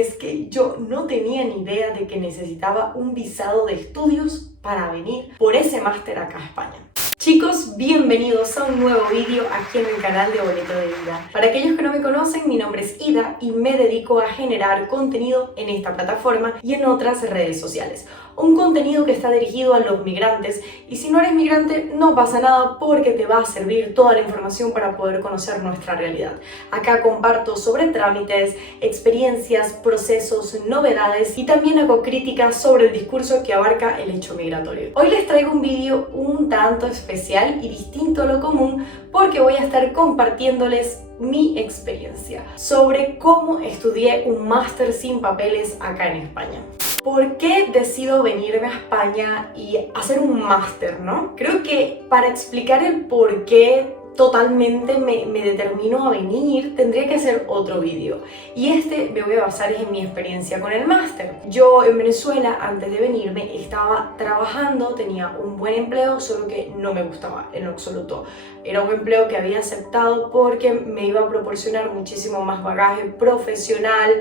es que yo no tenía ni idea de que necesitaba un visado de estudios para venir por ese máster acá a España. Chicos, bienvenidos a un nuevo vídeo aquí en el canal de Boleto de Ida. Para aquellos que no me conocen, mi nombre es Ida y me dedico a generar contenido en esta plataforma y en otras redes sociales. Un contenido que está dirigido a los migrantes, y si no eres migrante no pasa nada porque te va a servir toda la información para poder conocer nuestra realidad. Acá comparto sobre trámites, experiencias, procesos, novedades y también hago críticas sobre el discurso que abarca el hecho migratorio. Hoy les traigo un vídeo un tanto especial y distinto a lo común porque voy a estar compartiéndoles mi experiencia sobre cómo estudié un máster sin papeles acá en España. ¿Por qué decido venirme a España y hacer un máster, no? Creo que para explicar el por qué totalmente me determino a venir, tendría que hacer otro vídeo. Y me voy a basar en mi experiencia con el máster. Yo en Venezuela, antes de venirme, estaba trabajando, tenía un buen empleo, solo que no me gustaba en lo absoluto. Era un empleo que había aceptado porque me iba a proporcionar muchísimo más bagaje profesional,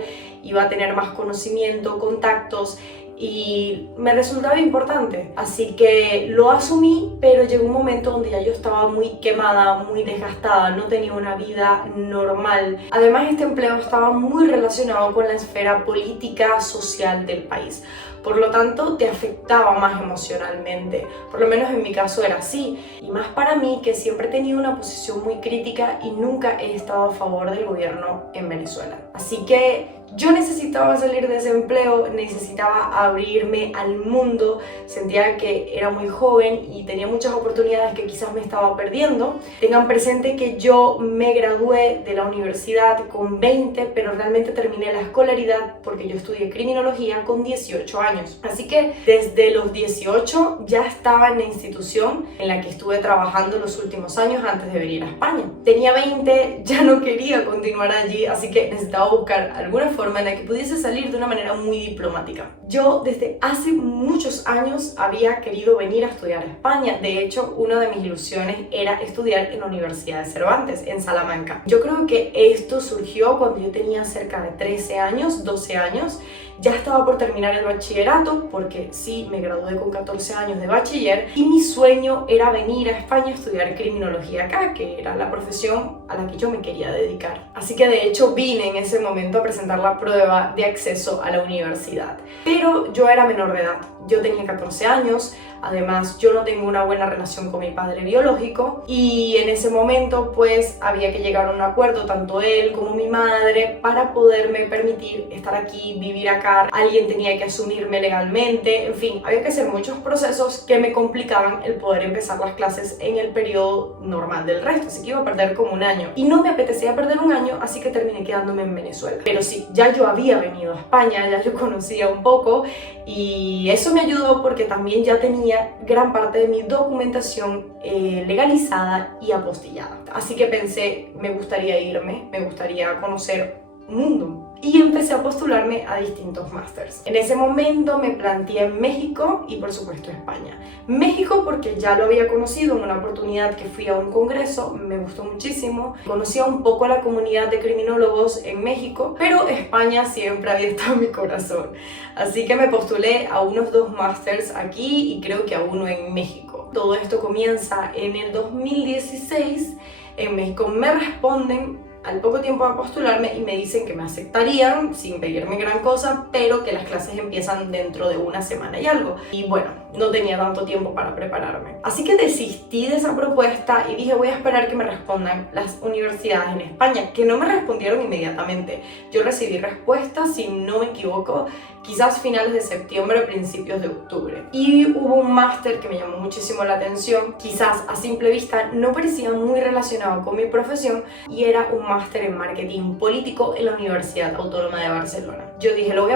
iba a tener más conocimiento, contactos, y me resultaba importante, así que lo asumí, pero llegó un momento donde ya yo estaba muy quemada, muy desgastada, no tenía una vida normal. Además, este empleo estaba muy relacionado con la esfera política, social del país. Por lo tanto, te afectaba más emocionalmente, por lo menos en mi caso era así, y más para mí que siempre he tenido una posición muy crítica y nunca he estado a favor del gobierno en Venezuela. Así que yo necesitaba salir de ese empleo, necesitaba abrirme al mundo, sentía que era muy joven y tenía muchas oportunidades que quizás me estaba perdiendo. Tengan presente que yo me gradué de la universidad con 20, pero realmente terminé la escolaridad porque yo estudié criminología con 18 años. Así que desde los 18 ya estaba en la institución en la que estuve trabajando los últimos años antes de venir a España. Tenía 20, ya no quería continuar allí, así que necesitaba buscar alguna forma en la que pudiese salir de una manera muy diplomática. Yo desde hace muchos años había querido venir a estudiar a España. De hecho, una de mis ilusiones era estudiar en la Universidad de Cervantes, en Salamanca. Yo creo que esto surgió cuando yo tenía cerca de 13 años, 12 años. Ya estaba por terminar el bachillerato, porque sí, me gradué con 14 años de bachiller, y mi sueño era venir a España a estudiar criminología acá, que era la profesión a la que yo me quería dedicar. Así que de hecho vine en ese momento a presentar la prueba de acceso a la universidad. Pero yo era menor de edad, yo tenía 14 años, además yo no tengo una buena relación con mi padre biológico y en ese momento pues había que llegar a un acuerdo, tanto él como mi madre, para poderme permitir estar aquí, vivir acá. Alguien tenía que asumirme legalmente, en fin, había que hacer muchos procesos que me complicaban el poder empezar las clases en el periodo normal del resto, así que iba a perder como un año y no me apetecía perder un año, así que terminé quedándome en Venezuela. Pero sí, ya yo había venido a España, ya yo conocía un poco y eso me ayudó porque también ya tenía gran parte de mi documentación legalizada y apostillada. Así que pensé, me gustaría irme, me gustaría conocer mundo. Y empecé a postularme a distintos másters. En ese momento me planteé México y por supuesto España. México porque ya lo había conocido en una oportunidad que fui a un congreso, me gustó muchísimo. Conocía un poco a la comunidad de criminólogos en México, pero España siempre había estado en mi corazón. Así que me postulé a unos 2 másters aquí y creo que a uno en México. Todo esto comienza en el 2016. En México me responden al poco tiempo de postularme y me dicen que me aceptarían sin pedirme gran cosa, pero que las clases empiezan dentro de una semana y algo. Y bueno, no tenía tanto tiempo para prepararme. Así que desistí de esa propuesta y dije, voy a esperar que me respondan las universidades en España, que no me respondieron inmediatamente. Yo recibí respuestas, si no me equivoco, quizás finales de septiembre o principios de octubre. Y hubo un máster que me llamó muchísimo la atención, quizás a simple vista no parecía muy relacionado con mi profesión, y era un máster en marketing político en la Universidad Autónoma de Barcelona. Yo dije, lo voy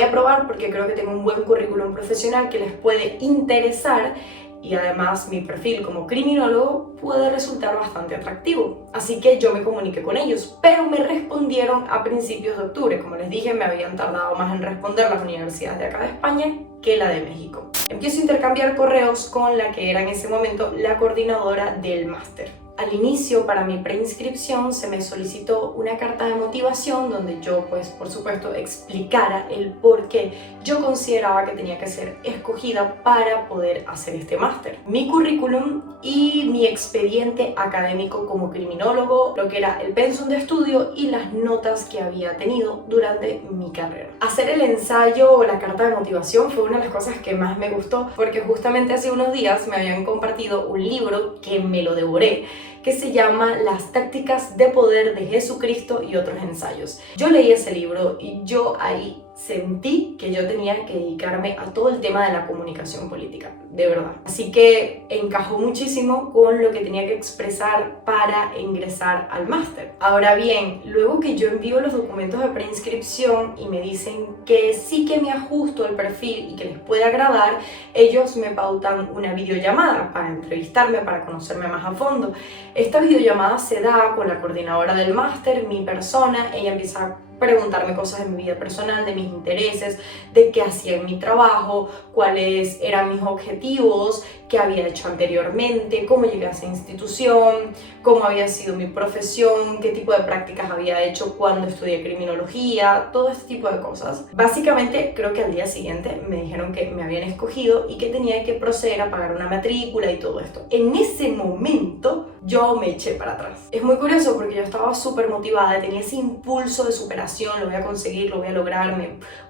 a probar porque creo que tengo un buen currículum profesional que les puede interesar y además mi perfil como criminólogo puede resultar bastante atractivo. Así que yo me comuniqué con ellos, pero me respondieron a principios de octubre. Como les dije, me habían tardado más en responder las universidades de acá de España que la de México. Empiezo a intercambiar correos con la que era en ese momento la coordinadora del máster. al inicio, para mi preinscripción, se me solicitó una carta de motivación donde yo, pues, por supuesto, explicara el por qué yo consideraba que tenía que ser escogida para poder hacer este máster. Mi currículum y mi expediente académico como criminólogo, lo que era el pensum de estudio y las notas que había tenido durante mi carrera. Hacer el ensayo o la carta de motivación fue una de las cosas que más me gustó, porque justamente hace unos días me habían compartido un libro que me lo devoré, que se llama Las tácticas de poder de Jesucristo y otros ensayos. Yo leí ese libro y yo ahí sentí que yo tenía que dedicarme a todo el tema de la comunicación política, de verdad. Así que encajó muchísimo con lo que tenía que expresar para ingresar al máster. Ahora bien, luego que yo envío los documentos de preinscripción y me dicen que sí que me ajusto el perfil y que les puede agradar, ellos me pautan una videollamada para entrevistarme, para conocerme más a fondo. Esta videollamada se da con la coordinadora del máster, mi persona. Ella empieza a preguntarme cosas de mi vida personal, de mis intereses, de qué hacía en mi trabajo, cuáles eran mis objetivos, qué había hecho anteriormente, cómo llegué a esa institución, cómo había sido mi profesión, qué tipo de prácticas había hecho cuando estudié criminología, todo este tipo de cosas. Básicamente, creo que al día siguiente me dijeron que me habían escogido y que tenía que proceder a pagar una matrícula y todo esto. En ese momento, yo me eché para atrás. Es muy curioso porque yo estaba súper motivada, tenía ese impulso de superación, lo voy a conseguir, lo voy a lograr,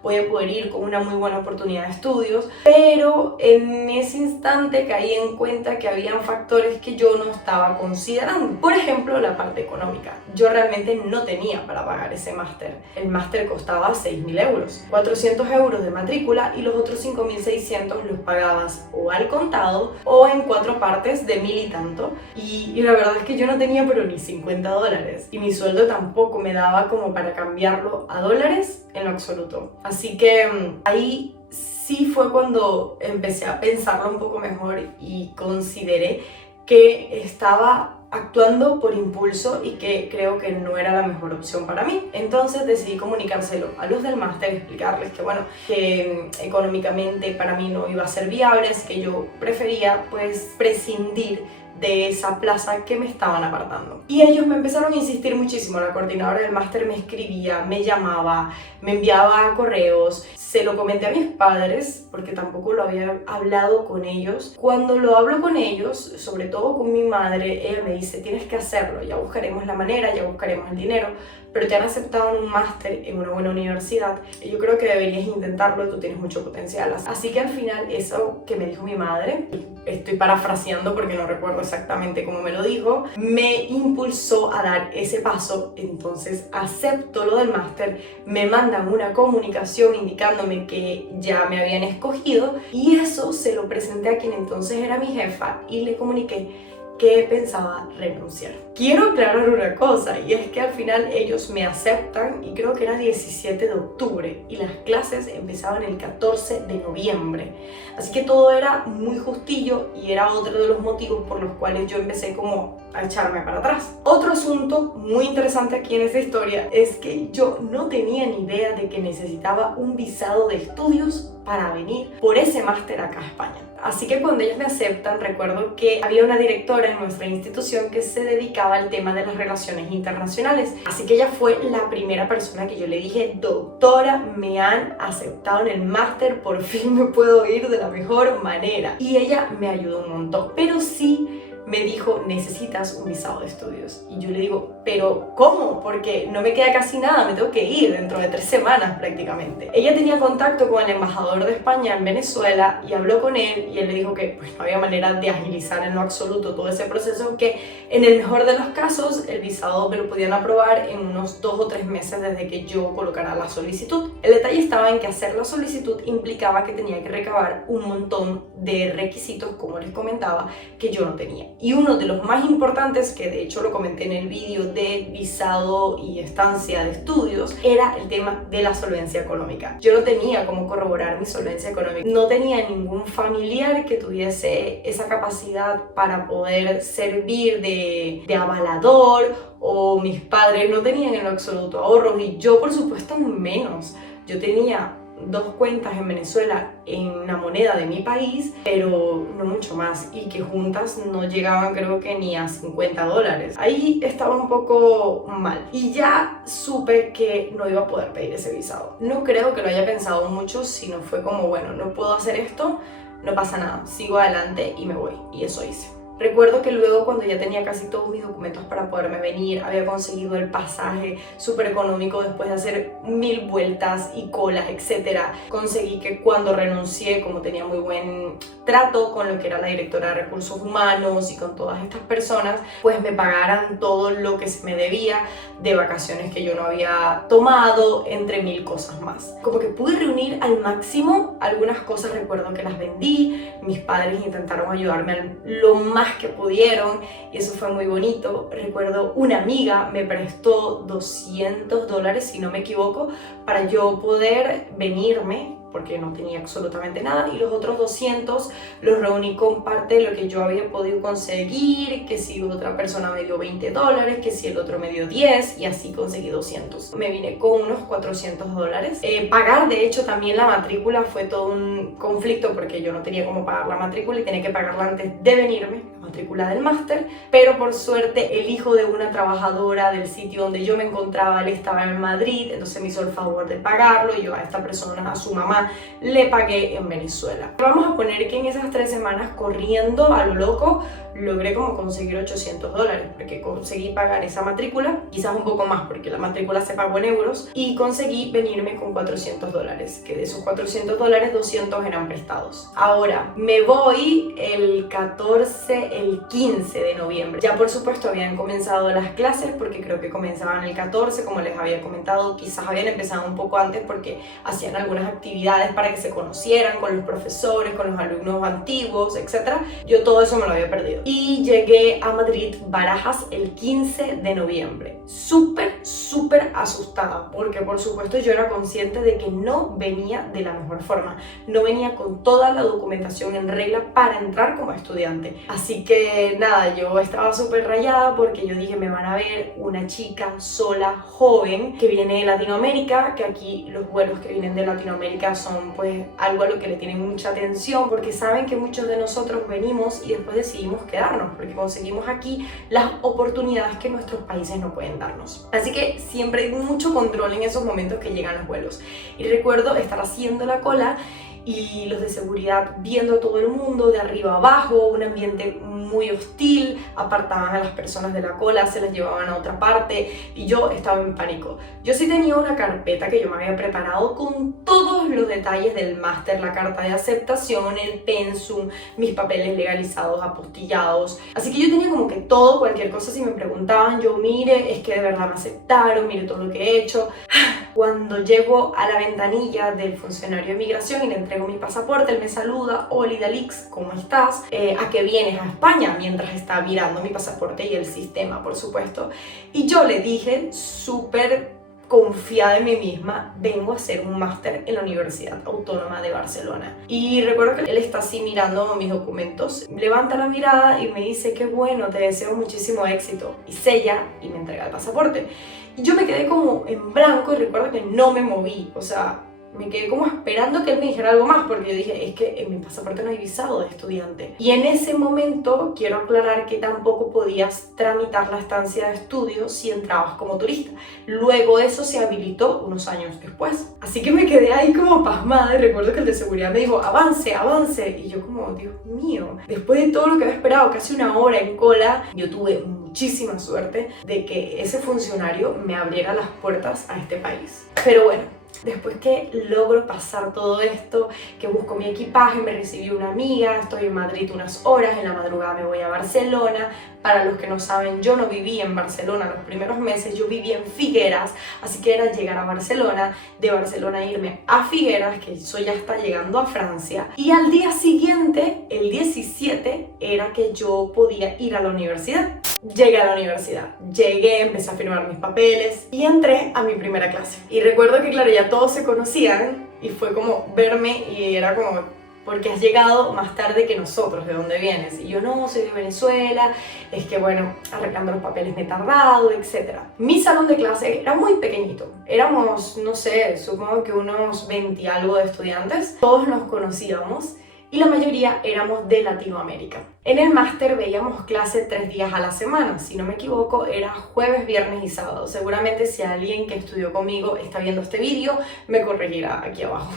voy a poder ir con una muy buena oportunidad de estudios, pero en ese instante caí en cuenta que habían factores que yo no estaba considerando. Por ejemplo, la parte económica. Yo realmente no tenía para pagar ese máster. El máster costaba 6.000 euros, 400 euros de matrícula y los otros 5.600 los pagabas o al contado o en 4 partes de 1.000 y tanto. Y la verdad es que yo no tenía pero ni 50 dólares y mi sueldo tampoco me daba como para cambiarlo a dólares en lo absoluto. Así que ahí sí fue cuando empecé a pensarlo un poco mejor y consideré que estaba actuando por impulso y que creo que no era la mejor opción para mí. Entonces decidí comunicárselo a los del máster, explicarles que bueno, que económicamente para mí no iba a ser viable, así que yo prefería pues prescindir de esa plaza que me estaban apartando. Y ellos me empezaron a insistir muchísimo. La coordinadora del máster me escribía, me llamaba, me enviaba correos. Se lo comenté a mis padres porque tampoco lo había hablado con ellos. Cuando lo hablo con ellos, sobre todo con mi madre, ella me dice: tienes que hacerlo, ya buscaremos la manera, ya buscaremos el dinero, pero te han aceptado en un máster en una buena universidad y yo creo que deberías intentarlo, tú tienes mucho potencial. Así que al final eso que me dijo mi madre, estoy parafraseando porque no recuerdo exactamente cómo me lo dijo, me impulsó a dar ese paso. Entonces acepto lo del máster, me mandan una comunicación indicándome que ya me habían escogido y eso se lo presenté a quien entonces era mi jefa y le comuniqué que pensaba renunciar. Quiero aclarar una cosa, y es que al final ellos me aceptan y creo que era 17 de octubre y las clases empezaban el 14 de noviembre. Así que todo era muy justillo y era otro de los motivos por los cuales yo empecé como a echarme para atrás. Otro asunto muy interesante aquí en esta historia es que yo no tenía ni idea de que necesitaba un visado de estudios para venir por ese máster acá a España. Así que cuando ellos me aceptan, recuerdo que había una directora en nuestra institución que se dedicaba al tema de las relaciones internacionales. Así que ella fue la primera persona que yo le dije: doctora, me han aceptado en el máster, por fin me puedo ir de la mejor manera. Y ella me ayudó un montón, pero sí me dijo: necesitas un visado de estudios. Y yo le digo: ¿pero cómo? Porque no me queda casi nada, me tengo que ir dentro de 3 semanas prácticamente. Ella tenía contacto con el embajador de España en Venezuela y habló con él y él le dijo que pues, no había manera de agilizar en lo absoluto todo ese proceso, que en el mejor de los casos el visado me lo podían aprobar en unos 2 o 3 meses desde que yo colocara la solicitud. El detalle estaba en que hacer la solicitud implicaba que tenía que recabar un montón de requisitos, como les comentaba, que yo no tenía. Y uno de los más importantes, que de hecho lo comenté en el vídeo de visado y estancia de estudios, era el tema de la solvencia económica. Yo no tenía cómo corroborar mi solvencia económica. No tenía ningún familiar que tuviese esa capacidad para poder servir de avalador, o mis padres no tenían en lo absoluto ahorros y yo por supuesto menos. Yo tenía 2 cuentas en Venezuela en la moneda de mi país, pero no mucho más, y que juntas no llegaban creo que ni a $50. Ahí estaba un poco mal y ya supe que no iba a poder pedir ese visado. No creo que lo haya pensado mucho, sino fue como, bueno, no puedo hacer esto, no pasa nada, sigo adelante y me voy, y eso hice. Recuerdo que luego, cuando ya tenía casi todos mis documentos para poderme venir, había conseguido el pasaje súper económico después de hacer 1000 vueltas y colas, etc. Conseguí que cuando renuncié, como tenía muy buen trato con lo que era la directora de recursos humanos y con todas estas personas, pues me pagaran todo lo que se me debía de vacaciones que yo no había tomado, entre 1000 cosas más. Como que pude reunir al máximo algunas cosas. Recuerdo que las vendí, mis padres intentaron ayudarme lo más que pudieron y eso fue muy bonito. Recuerdo una amiga me prestó $200, si no me equivoco, para yo poder venirme, porque no tenía absolutamente nada, y los otros 200 los reuní con parte de lo que yo había podido conseguir, que si otra persona me dio $20, que si el otro me dio 10, y así conseguí 200. Me vine con unos $400. Pagar, de hecho, también la matrícula fue todo un conflicto, porque yo no tenía cómo pagar la matrícula y tenía que pagarla antes de venirme, la matrícula del máster, pero por suerte el hijo de una trabajadora del sitio donde yo me encontraba, él estaba en Madrid, entonces me hizo el favor de pagarlo, y yo a esta persona, a su mamá, le pagué en Venezuela. Vamos a poner que en esas 3 semanas, corriendo a lo loco, logré como conseguir $800, porque conseguí pagar esa matrícula, quizás un poco más porque la matrícula se pagó en euros, y conseguí venirme con $400, que de esos $400, 200 eran prestados. Ahora, me voy el 15 de noviembre. Ya por supuesto habían comenzado las clases, porque creo que comenzaban el 14, como les había comentado. Quizás habían empezado un poco antes porque hacían algunas actividades para que se conocieran con los profesores, con los alumnos antiguos, etc. Yo todo eso me lo había perdido. Y llegué a Madrid, Barajas, el 15 de noviembre. Súper asustada, porque por supuesto yo era consciente de que no venía de la mejor forma. No venía con toda la documentación en regla para entrar como estudiante. Así que nada, yo estaba súper rayada, porque yo dije, me van a ver una chica sola, joven, que viene de Latinoamérica, que aquí los vuelos que vienen de Latinoamérica son pues algo a lo que le tienen mucha atención, porque saben que muchos de nosotros venimos y después decidimos quedarnos, porque conseguimos aquí las oportunidades que nuestros países no pueden darnos. Así que siempre hay mucho control en esos momentos que llegan los vuelos. Y recuerdo estar haciendo la cola y los de seguridad viendo a todo el mundo de arriba abajo, un ambiente muy hostil, apartaban a las personas de la cola, se las llevaban a otra parte, y yo estaba en pánico. Yo sí tenía una carpeta que yo me había preparado con todos los detalles del máster, la carta de aceptación, el pensum, mis papeles legalizados, apostillados, así que yo tenía como que todo, cualquier cosa si me preguntaban, yo mire, es que de verdad me aceptaron, mire todo lo que he hecho. Cuando llego a la ventanilla del funcionario de migración y le entrego mi pasaporte, él me saluda: hola Dalix, ¿cómo estás? ¿A qué vienes a España? Mientras está mirando mi pasaporte y el sistema, por supuesto. Y yo le dije, súper confiada en mí misma, vengo a hacer un máster en la Universidad Autónoma de Barcelona. Y recuerdo que él está así mirando mis documentos, levanta la mirada y me dice, qué bueno, te deseo muchísimo éxito, y sella y me entrega el pasaporte. Y yo me quedé como en blanco, y recuerdo que no me moví, o sea, me quedé como esperando que él me dijera algo más, porque yo dije, es que en mi pasaporte no hay visado de estudiante. Y en ese momento quiero aclarar que tampoco podías tramitar la estancia de estudio si entrabas como turista. Luego eso se habilitó unos años después. Así que me quedé ahí como pasmada, y recuerdo que el de seguridad me dijo, avance, avance. Y yo como, Dios mío, después de todo lo que había esperado, casi una hora en cola, yo tuve muchísima suerte de que ese funcionario me abriera las puertas a este país. Pero bueno, después que logro pasar todo esto, que busco mi equipaje, me recibió una amiga, estoy en Madrid unas horas, en la madrugada me voy a Barcelona. Para los que no saben, yo no viví en Barcelona los primeros meses, yo viví en Figueras, así que era llegar a Barcelona, de Barcelona irme a Figueras, que eso ya está llegando a Francia, y al día siguiente, el 17, era que yo podía ir a la universidad. Llegué a la universidad, llegué, empecé a firmar mis papeles y entré a mi primera clase. Y recuerdo que claro, ya todos se conocían y fue como verme y era como, porque has llegado más tarde que nosotros, ¿de dónde vienes? Y yo, no, soy de Venezuela, es que bueno, arreglando los papeles me he tardado, etc. Mi salón de clase era muy pequeñito, éramos, no sé, supongo que unos 20 y algo de estudiantes, todos nos conocíamos y la mayoría éramos de Latinoamérica. En el máster veíamos clase 3 días a la semana, si no me equivoco era jueves, viernes y sábado. Seguramente si alguien que estudió conmigo está viendo este vídeo me corregirá aquí abajo.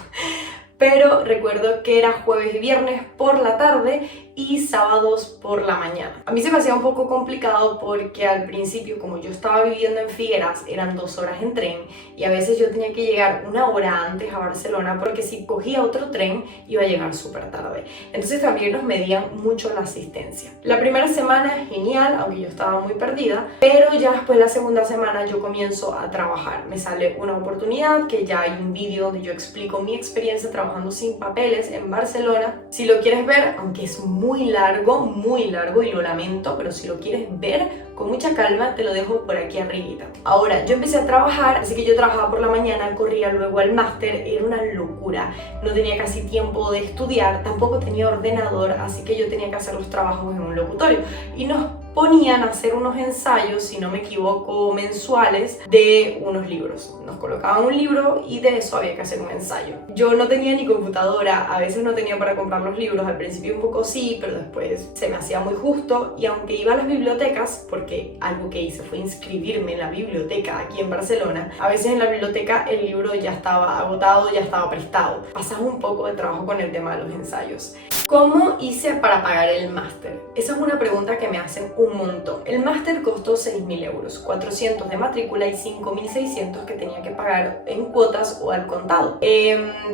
Pero recuerdo que era jueves y viernes por la tarde y sábados por la mañana. A mí se me hacía un poco complicado porque al principio, como yo estaba viviendo en Figueras, eran 2 horas en tren y a veces yo tenía que llegar 1 hora antes a Barcelona porque si cogía otro tren iba a llegar súper tarde. Entonces también nos medían mucho la asistencia. La primera semana es genial, aunque yo estaba muy perdida, pero ya después la segunda semana yo comienzo a trabajar. Me sale una oportunidad que ya hay un vídeo donde yo explico mi experiencia trabajando sin papeles en Barcelona. Si lo quieres ver, aunque es muy largo y lo lamento, pero si lo quieres ver con mucha calma te lo dejo por aquí arribita. Ahora, yo empecé a trabajar, así que yo trabajaba por la mañana, corría luego al máster, era una locura. No tenía casi tiempo de estudiar, tampoco tenía ordenador, así que yo tenía que hacer los trabajos en un locutorio. Y nos ponían a hacer unos ensayos, si no me equivoco, mensuales de unos libros. Nos colocaban un libro y de eso había que hacer un ensayo. Yo no tenía ni computadora, a veces no tenía para comprar los libros, al principio un poco sí, pero después se me hacía muy justo y aunque iba a las bibliotecas, porque algo que hice fue inscribirme en la biblioteca aquí en Barcelona, a veces en la biblioteca el libro ya estaba agotado, ya estaba prestado. Pasaba un poco de trabajo con el tema de los ensayos. ¿Cómo hice para pagar el máster? Esa es una pregunta que me hacen un montón. El máster costó 6.000 euros, 400 de matrícula y 5.600 que tenía que pagar en cuotas o al contado.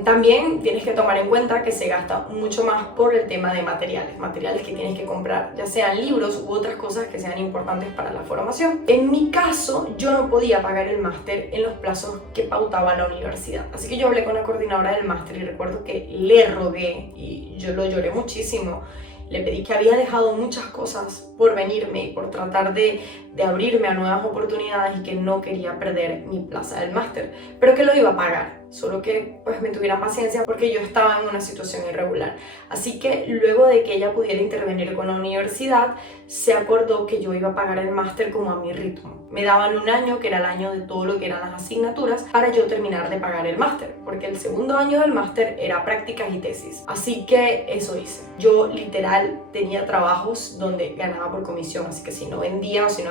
También tienes que tomar en cuenta que se gasta mucho más por el tema de materiales que tienes que comprar, ya sean libros u otras cosas que sean importantes para la formación. En mi caso, yo no podía pagar el máster en los plazos que pautaba la universidad, así que yo hablé con la coordinadora del máster y recuerdo que le rogué y yo lo lloré muchísimo. Le pedí que había dejado muchas cosas por venirme y por tratar de abrirme a nuevas oportunidades y que no quería perder mi plaza del máster, pero que lo iba a pagar, solo que pues me tuvieran paciencia porque yo estaba en una situación irregular. Así que luego de que ella pudiera intervenir con la universidad, se acordó que yo iba a pagar el máster como a mi ritmo. Me daban un año, que era el año de todo lo que eran las asignaturas, para yo terminar de pagar el máster, porque el segundo año del máster era prácticas y tesis. Así que eso hice. Yo literal tenía trabajos donde ganaba por comisión, así que si no vendía o si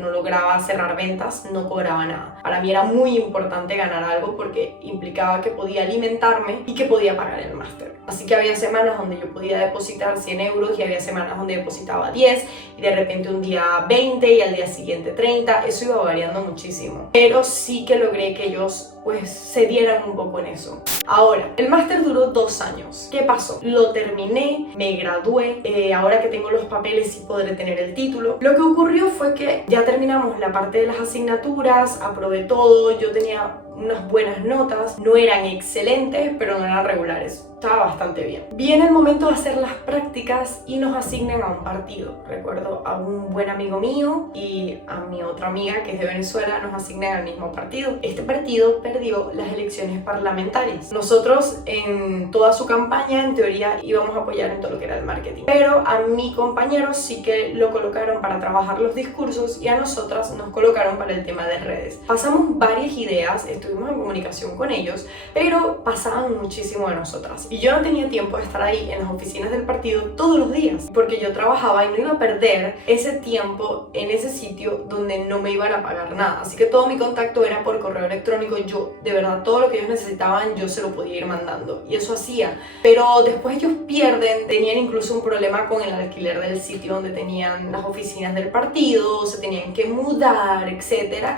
no lograba cerrar ventas, no cobraba nada. Para mí era muy importante ganar algo porque implicaba que podía alimentarme y que podía pagar el máster. Así que había semanas donde yo podía depositar 100 euros y había semanas donde depositaba 10 y de repente un día 20 y al día siguiente 30, eso iba variando muchísimo. Pero sí que logré que ellos pues se dieran un poco en eso. Ahora, el máster duró 2 años. ¿Qué pasó? Lo terminé, me gradué, ahora que tengo los papeles sí podré tener el título. Lo que ocurrió fue que ya terminamos la parte de las asignaturas, aprobé todo, yo tenía unas buenas notas, no eran excelentes, pero no eran regulares. Estaba bastante bien. Viene el momento de hacer las prácticas y nos asignan a un partido. Recuerdo a un buen amigo mío y a mi otra amiga que es de Venezuela, nos asignan al mismo partido. Este partido perdió las elecciones parlamentarias. Nosotros en toda su campaña, en teoría, íbamos a apoyar en todo lo que era el marketing. Pero a mi compañero sí que lo colocaron para trabajar los discursos y a nosotras nos colocaron para el tema de redes. Pasamos varias ideas, estuvimos en comunicación con ellos, pero pasaban muchísimo de nosotras. Y yo no tenía tiempo de estar ahí en las oficinas del partido todos los días, porque yo trabajaba y no iba a perder ese tiempo en ese sitio donde no me iban a pagar nada. Así que todo mi contacto era por correo electrónico. Yo, de verdad, todo lo que ellos necesitaban, yo se lo podía ir mandando. Y eso hacía. Pero después ellos pierden, tenían incluso un problema con el alquiler del sitio donde tenían las oficinas del partido, se tenían que mudar, etc.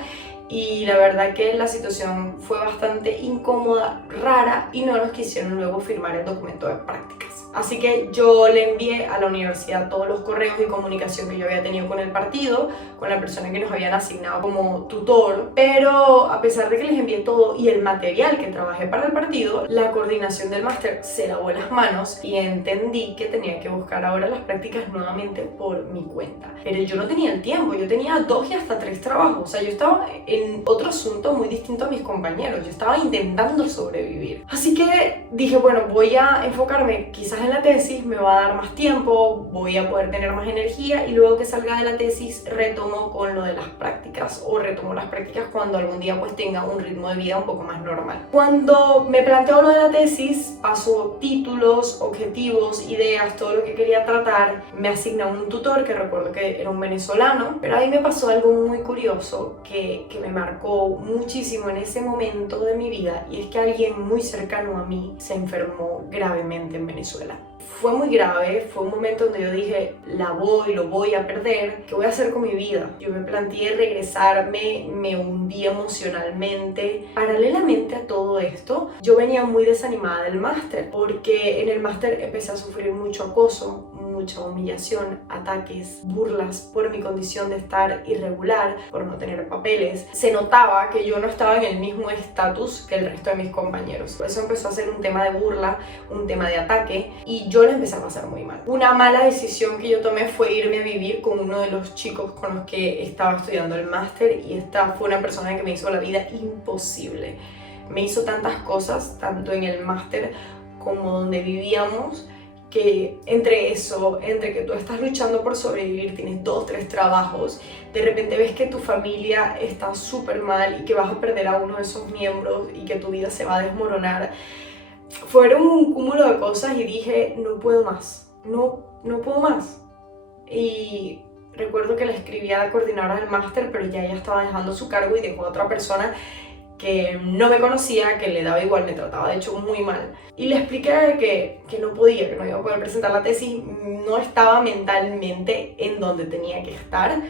Y la verdad que la situación fue bastante incómoda, rara y no nos quisieron luego firmar el documento de prácticas. Así que yo le envié a la universidad todos los correos y comunicación que yo había tenido con el partido, con la persona que nos habían asignado como tutor, pero a pesar de que les envié todo y el material que trabajé para el partido, la coordinación del máster se lavó las manos y entendí que tenía que buscar ahora las prácticas nuevamente por mi cuenta. Pero yo no tenía el tiempo, yo tenía 2 y hasta 3 trabajos, o sea, yo estaba en otro asunto muy distinto a mis compañeros, yo estaba intentando sobrevivir. Así que dije, bueno, voy a enfocarme quizás en la tesis, me va a dar más tiempo, voy a poder tener más energía y luego que salga de la tesis retomo con lo de las prácticas o retomo las prácticas cuando algún día pues tenga un ritmo de vida un poco más normal. Cuando me planteo lo de la tesis, paso títulos, objetivos, ideas, todo lo que quería tratar, me asigna un tutor que recuerdo que era un venezolano, pero ahí me pasó algo muy curioso que me marcó muchísimo en ese momento de mi vida, y es que alguien muy cercano a mí se enfermó gravemente en Venezuela. Fue muy grave, fue un momento donde yo dije, lo voy a perder, ¿qué voy a hacer con mi vida? Yo me planteé regresarme, me hundí emocionalmente. Paralelamente a todo esto, yo venía muy desanimada del máster, porque en el máster empecé a sufrir mucho acoso, mucha humillación, ataques, burlas por mi condición de estar irregular, por no tener papeles. Se notaba que yo no estaba en el mismo estatus que el resto de mis compañeros. Por eso empezó a ser un tema de burla, un tema de ataque, y yo le empecé a pasar muy mal. Una mala decisión que yo tomé fue irme a vivir con uno de los chicos con los que estaba estudiando el máster, y esta fue una persona que me hizo la vida imposible. Me hizo tantas cosas, tanto en el máster como donde vivíamos, que entre eso, entre que tú estás luchando por sobrevivir, tienes 2, 3 trabajos, de repente ves que tu familia está súper mal y que vas a perder a uno de esos miembros y que tu vida se va a desmoronar. Fueron un cúmulo de cosas y dije, no puedo más, no puedo más. Y recuerdo que le escribí a la coordinadora del máster, pero ya ella estaba dejando su cargo y dejó a otra persona que no me conocía, que le daba igual, me trataba de hecho muy mal. Y le expliqué que no podía, que no iba a poder presentar la tesis, no estaba mentalmente en donde tenía que estar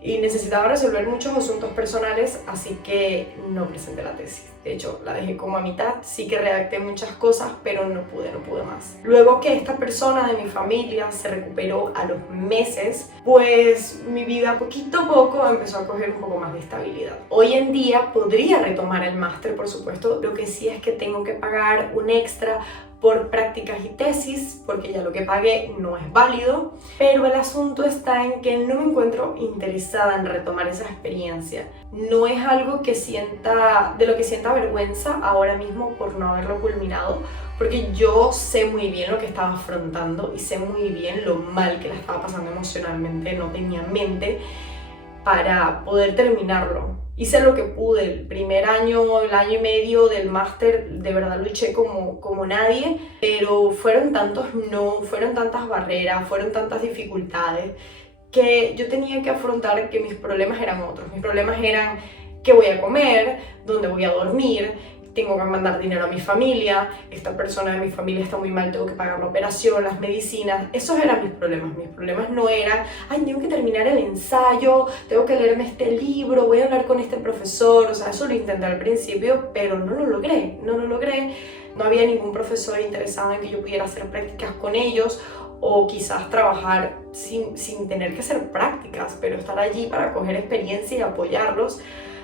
y necesitaba resolver muchos asuntos personales, así que no presenté la tesis. De hecho, la dejé como a mitad, sí que redacté muchas cosas, pero no pude más. Luego que esta persona de mi familia se recuperó a los meses, pues mi vida poquito a poco empezó a coger un poco más de estabilidad. Hoy en día podría retomar el máster, por supuesto, lo que sí es que tengo que pagar un extra por prácticas y tesis, porque ya lo que pagué no es válido, pero el asunto está en que no me encuentro interesada en retomar esa experiencia. No es algo que de lo que sienta vergüenza ahora mismo por no haberlo culminado, porque yo sé muy bien lo que estaba afrontando y sé muy bien lo mal que la estaba pasando emocionalmente, no tenía mente para poder terminarlo. Hice lo que pude, el primer año, el año y medio del máster, de verdad luché como nadie, pero fueron tantos no, fueron tantas barreras, fueron tantas dificultades, que yo tenía que afrontar que mis problemas eran otros. Mis problemas eran qué voy a comer, dónde voy a dormir, tengo que mandar dinero a mi familia, esta persona de mi familia está muy mal, tengo que pagar la operación, las medicinas. Esos eran mis problemas. Mis problemas no eran, ay, tengo que terminar el ensayo, tengo que leerme este libro, voy a hablar con este profesor. O sea, eso lo intenté al principio, pero no lo logré. No había ningún profesor interesado en que yo pudiera hacer prácticas con ellos, o quizás trabajar sin tener que hacer prácticas, pero estar allí para coger experiencia y apoyarlos.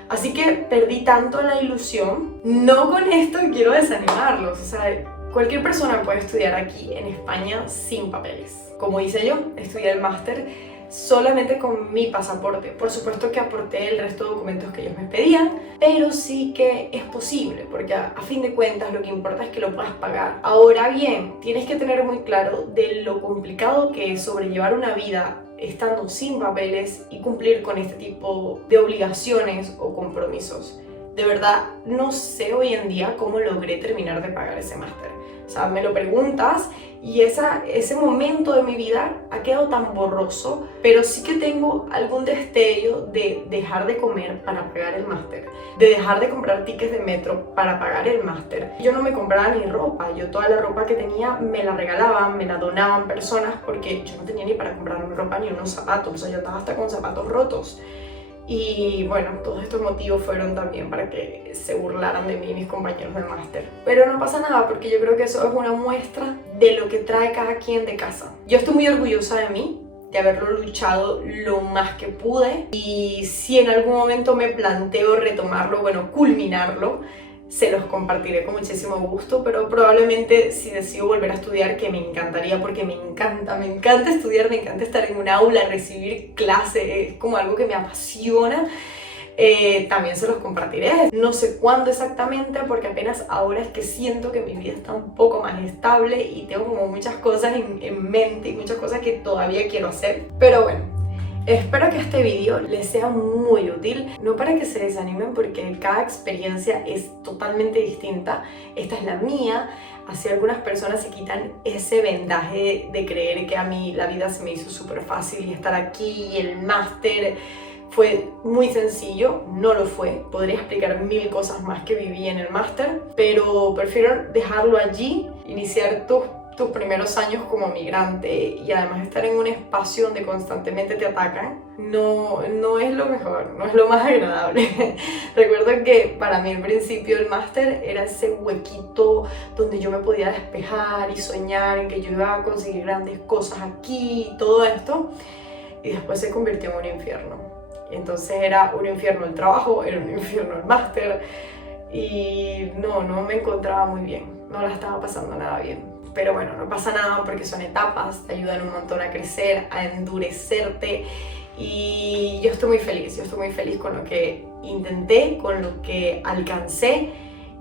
Así que perdí tanto la ilusión. No con esto quiero desanimarlos, o sea, cualquier persona puede estudiar aquí en España sin papeles. Como hice yo, estudié el máster solamente con mi pasaporte. Por supuesto que aporté el resto de documentos que ellos me pedían, pero sí que es posible, porque a fin de cuentas lo que importa es que lo puedas pagar. Ahora bien, tienes que tener muy claro de lo complicado que es sobrellevar una vida estando sin papeles y cumplir con este tipo de obligaciones o compromisos. De verdad, no sé hoy en día cómo logré terminar de pagar ese máster. O sea, me lo preguntas y ese momento de mi vida ha quedado tan borroso, pero sí que tengo algún destello de dejar de comer para pagar el máster, de dejar de comprar tickets de metro para pagar el máster. Yo no me compraba ni ropa, yo toda la ropa que tenía me la regalaban, me la donaban personas, porque yo no tenía ni para comprarme ropa ni unos zapatos, o sea, yo estaba hasta con zapatos rotos. Y bueno, todos estos motivos fueron también para que se burlaran de mí mis compañeros del máster. Pero no pasa nada, porque yo creo que eso es una muestra de lo que trae cada quien de casa. Yo estoy muy orgullosa de mí, de haberlo luchado lo más que pude, y si en algún momento me planteo retomarlo, bueno, culminarlo, se los compartiré con muchísimo gusto, pero probablemente si decido volver a estudiar, que me encantaría porque me encanta estudiar, me encanta estar en un aula, recibir clases, es como algo que me apasiona. También se los compartiré, no sé cuándo exactamente, porque apenas ahora es que siento que mi vida está un poco más estable y tengo como muchas cosas en mente y muchas cosas que todavía quiero hacer. Pero bueno, espero que este video les sea muy útil, no para que se desanimen, porque cada experiencia es totalmente distinta. Esta es la mía. Así algunas personas se quitan ese vendaje de creer que a mí la vida se me hizo súper fácil y estar aquí y el máster fue muy sencillo. No lo fue. Podría explicar mil cosas más que viví en el máster, pero prefiero dejarlo allí, iniciar tus primeros años como migrante y además estar en un espacio donde constantemente te atacan. No es lo mejor, no es lo más agradable. Recuerdo que para mí al principio el máster era ese huequito donde yo me podía despejar y soñar en que yo iba a conseguir grandes cosas aquí y todo esto, y después se convirtió en un infierno. Entonces era un infierno el trabajo, era un infierno el máster, y no me encontraba muy bien, no la estaba pasando nada bien. Pero bueno, no pasa nada porque son etapas, te ayudan un montón a crecer, a endurecerte, y yo estoy muy feliz con lo que intenté, con lo que alcancé,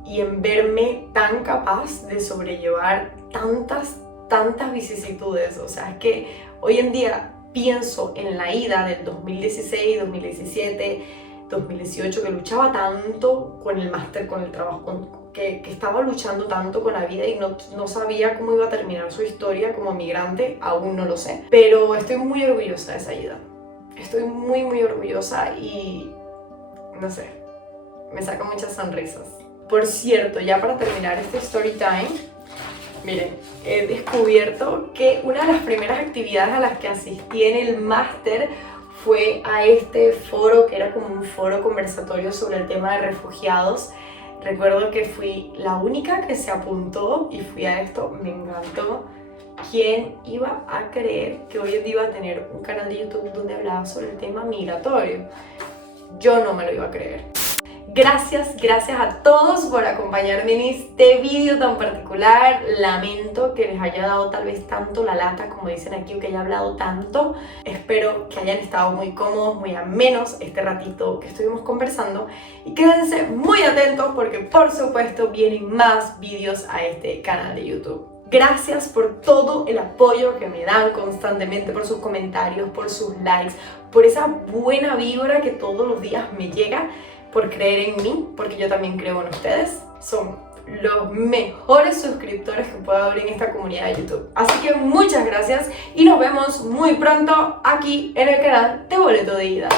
y en verme tan capaz de sobrellevar tantas vicisitudes. O sea, es que hoy en día pienso en la ida del 2016, 2017, 2018, que luchaba tanto con el máster, con el trabajo, que estaba luchando tanto con la vida y no sabía cómo iba a terminar su historia como migrante, aún no lo sé. Pero estoy muy orgullosa de esa ida. Estoy muy orgullosa y no sé, me saca muchas sonrisas. Por cierto, ya para terminar este story time, miren, he descubierto que una de las primeras actividades a las que asistí en el máster fue a este foro, que era como un foro conversatorio sobre el tema de refugiados. Recuerdo que fui la única que se apuntó y fui a esto, me encantó. ¿Quién iba a creer que hoy en día iba a tener un canal de YouTube donde hablaba sobre el tema migratorio? Yo no me lo iba a creer. Gracias a todos por acompañarme en este vídeo tan particular. Lamento que les haya dado tal vez tanto la lata, como dicen aquí, o que haya hablado tanto. Espero que hayan estado muy cómodos, muy amenos este ratito que estuvimos conversando. Y quédense muy atentos porque por supuesto vienen más vídeos a este canal de YouTube. Gracias por todo el apoyo que me dan constantemente, por sus comentarios, por sus likes, por esa buena vibra que todos los días me llega, por creer en mí, porque yo también creo en ustedes. Son los mejores suscriptores que puedo haber en esta comunidad de YouTube. Así que muchas gracias y nos vemos muy pronto aquí en el canal de Boleto de Ida.